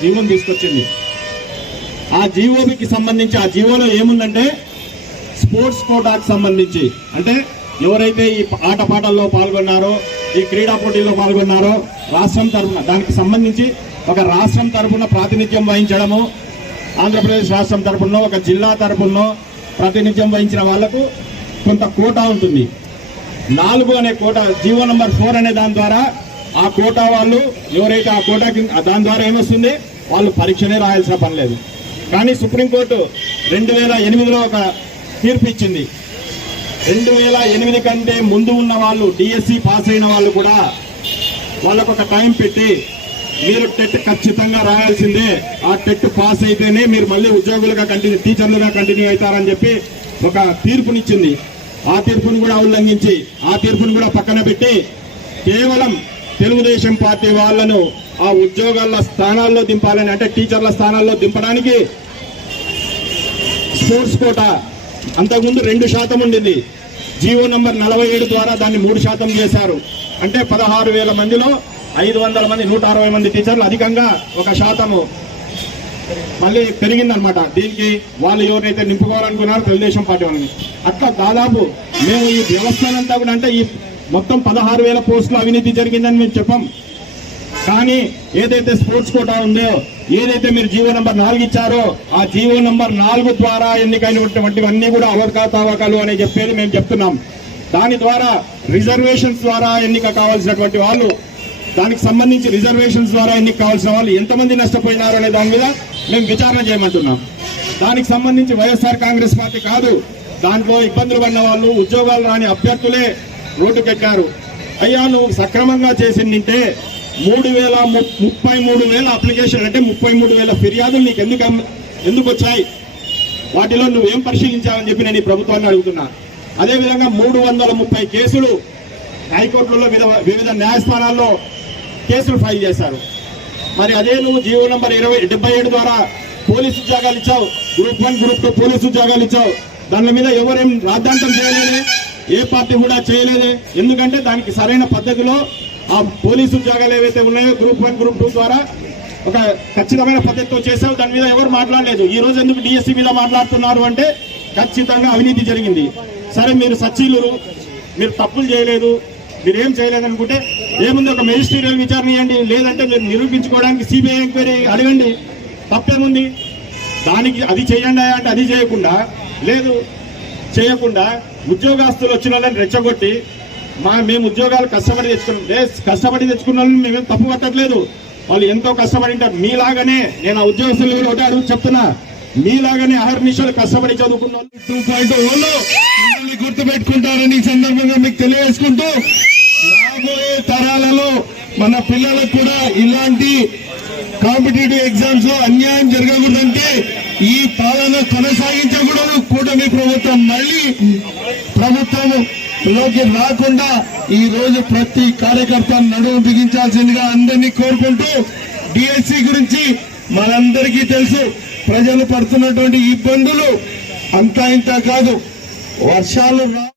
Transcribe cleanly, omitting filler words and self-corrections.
GO తీసుకొచ్చింది. ఆ జీవోకి సంబంధించి ఆ జీవోలో ఏముందంటే స్పోర్ట్స్ కోటాకు సంబంధించి అంటే ఎవరైతే ఈ ఆటపాటల్లో పాల్గొన్నారో ఈ క్రీడా పోటీల్లో పాల్గొన్నారో రాష్ట్రం తరఫున దానికి సంబంధించి ఒక రాష్ట్రం తరఫున ప్రాతినిధ్యం వహించడము, ఆంధ్రప్రదేశ్ రాష్ట్రం తరఫున ఒక జిల్లా తరఫున ప్రాతినిధ్యం వహించిన వాళ్లకు కొంత కోటా ఉంటుంది. 4 అనే కోటా జీవో నంబర్ 4 అనే దాని ద్వారా ఆ కోటా వాళ్ళు ఎవరైతే ఆ కోటాకి దాని ద్వారా ఏమొస్తుంది వాళ్ళు పరీక్షనే రాయాల్సిన పని లేదు. కానీ సుప్రీంకోర్టు 2008లో ఒక తీర్పు ఇచ్చింది. 2008 కంటే ముందు ఉన్న వాళ్ళు డిఎస్సి పాస్ అయిన వాళ్ళు కూడా వాళ్ళకు ఒక టైం పెట్టి మీరు టెట్ ఖచ్చితంగా రాయాల్సిందే, ఆ టెట్ పాస్ అయితేనే మీరు మళ్ళీ ఉద్యోగులుగా టీచర్లుగా కంటిన్యూ అవుతారని చెప్పి ఒక తీర్పునిచ్చింది. ఆ తీర్పును కూడా ఉల్లంఘించి ఆ తీర్పును కూడా పక్కన పెట్టి కేవలం తెలుగుదేశం పార్టీ వాళ్లను ఆ ఉద్యోగాల స్థానాల్లో దింపాలని అంటే టీచర్ల స్థానాల్లో దింపడానికి స్పోర్ట్స్ కోటా అంతకుముందు 2% ఉండింది. జీవో నంబర్ 47 ద్వారా దాన్ని 3% చేశారు. అంటే 16,000 మందిలో 500 మంది 160 మంది టీచర్లు అధికంగా 1% మళ్ళీ పెరిగిందనమాట. దీనికి వాళ్ళు ఎవరైతే నింపుకోవాలనుకున్నారో తెలుగుదేశం పార్టీ వాళ్ళని అట్లా దాదాపు మేము ఈ వ్యవస్థనంతా కూడా అంటే ఈ మొత్తం 16,000 పోస్టులు అవినీతి జరిగిందని మేము చెప్పాం. కానీ ఏదైతే స్పోర్ట్స్ కోటా ఉందో ఏదైతే మీరు జీవో నంబర్ 4 ఇచ్చారో ఆ జీవో నంబర్ 4 ద్వారా ఎన్నికైనటువంటివన్నీ కూడా అవకతవకలు అని చెప్పేది మేము చెప్తున్నాం. దాని ద్వారా రిజర్వేషన్స్ ద్వారా ఎన్నిక కావాల్సినటువంటి వాళ్ళు దానికి సంబంధించి రిజర్వేషన్స్ ద్వారా ఎన్నిక కావాల్సిన వాళ్ళు ఎంతమంది నష్టపోయినారు అనే దాని మీద మేము విచారణ చేయమంటున్నాం. దానికి సంబంధించి వైఎస్ఆర్ కాంగ్రెస్ పార్టీ కాదు, దాంట్లో ఇబ్బందులు పడిన వాళ్ళు ఉద్యోగాలు రాని అభ్యర్థులే రోడ్డుకెక్కారు. అయ్యా నువ్వు సక్రమంగా చేసిందంటే 33,000 అప్లికేషన్ అంటే 33,000 ఫిర్యాదులు నీకు ఎందుకు వచ్చాయి, వాటిలో నువ్వేం పరిశీలించావని చెప్పి నేను ఈ ప్రభుత్వాన్ని అడుగుతున్నా. అదేవిధంగా 330 కేసులు హైకోర్టులలో వివిధ న్యాయస్థానాల్లో కేసులు ఫైల్ చేశారు. మరి అదే నువ్వు జీవో నంబర్ 77 ద్వారా పోలీసు ఉద్యోగాలు ఇచ్చావు, గ్రూప్ 1 గ్రూప్ 2 పోలీసు ఉద్యోగాలు ఇచ్చావు. దాని మీద ఎవరేం రాద్ధాంతం చేయలేదే, ఏ పార్టీ కూడా చేయలేదే. ఎందుకంటే దానికి సరైన పద్ధతిలో ఆ పోలీసు ఉద్యోగాలు ఏవైతే ఉన్నాయో గ్రూప్ 1 గ్రూప్ 2 ద్వారా ఒక ఖచ్చితమైన పద్ధతితో చేసావు, దాని మీద ఎవరు మాట్లాడలేదు. ఈ రోజు ఎందుకు డిఎస్సి మీద మాట్లాడుతున్నారు అంటే ఖచ్చితంగా అవినీతి జరిగింది. సరే మీరు సచ్చీలురు, మీరు తప్పులు చేయలేదు, మీరు ఏం చేయలేదు అనుకుంటే ఏముంది ఒక మెజిస్ట్రేరియల్ విచారణ ఇవ్వండి, లేదంటే మీరు నిరూపించుకోవడానికి సిబిఐ ఎంక్వైరీ అడగండి, తప్పేముంది. దానికి అది చేయండి అంటే అది చేయకుండా ఉద్యోగస్తులు వచ్చిన వాళ్ళని రెచ్చగొట్టి మేము ఉద్యోగాలు కష్టపడి తెచ్చుకున్న వాళ్ళని మేమేం తప్పు పట్టట్లేదు, వాళ్ళు ఎంతో కష్టపడి ఉంటారు. మీలాగానే నేను ఆ ఉద్యోగస్తులు కూడా ఒకటి అడుగు చెప్తున్నా, మీలాగానే అహర్నిశలు కష్టపడి చదువుకున్న వాళ్ళు 2.0 గుర్తుపెట్టుకుంటారని ఈ సందర్భంగా మీకు తెలియజేసుకుంటూ రాబోయే తరాలలో మన పిల్లలకు కూడా ఇలాంటి కాంపిటేటివ్ ఎగ్జామ్స్ లో అన్యాయం జరగకూడదంటే ఈ పాలన కొనసాగించకూడదు. కూటమి ప్రభుత్వం మళ్ళీ ప్రభుత్వంలోకి రాకుండా ఈ రోజు ప్రతి కార్యకర్త నడుము బిగించాల్సిందిగా అందరినీ కోరుకుంటూ, డిఎస్సి గురించి మనందరికీ తెలుసు, ప్రజలు పడుతున్నటువంటి ఇబ్బందులు అంతా ఇంత కాదు. వర్షాలు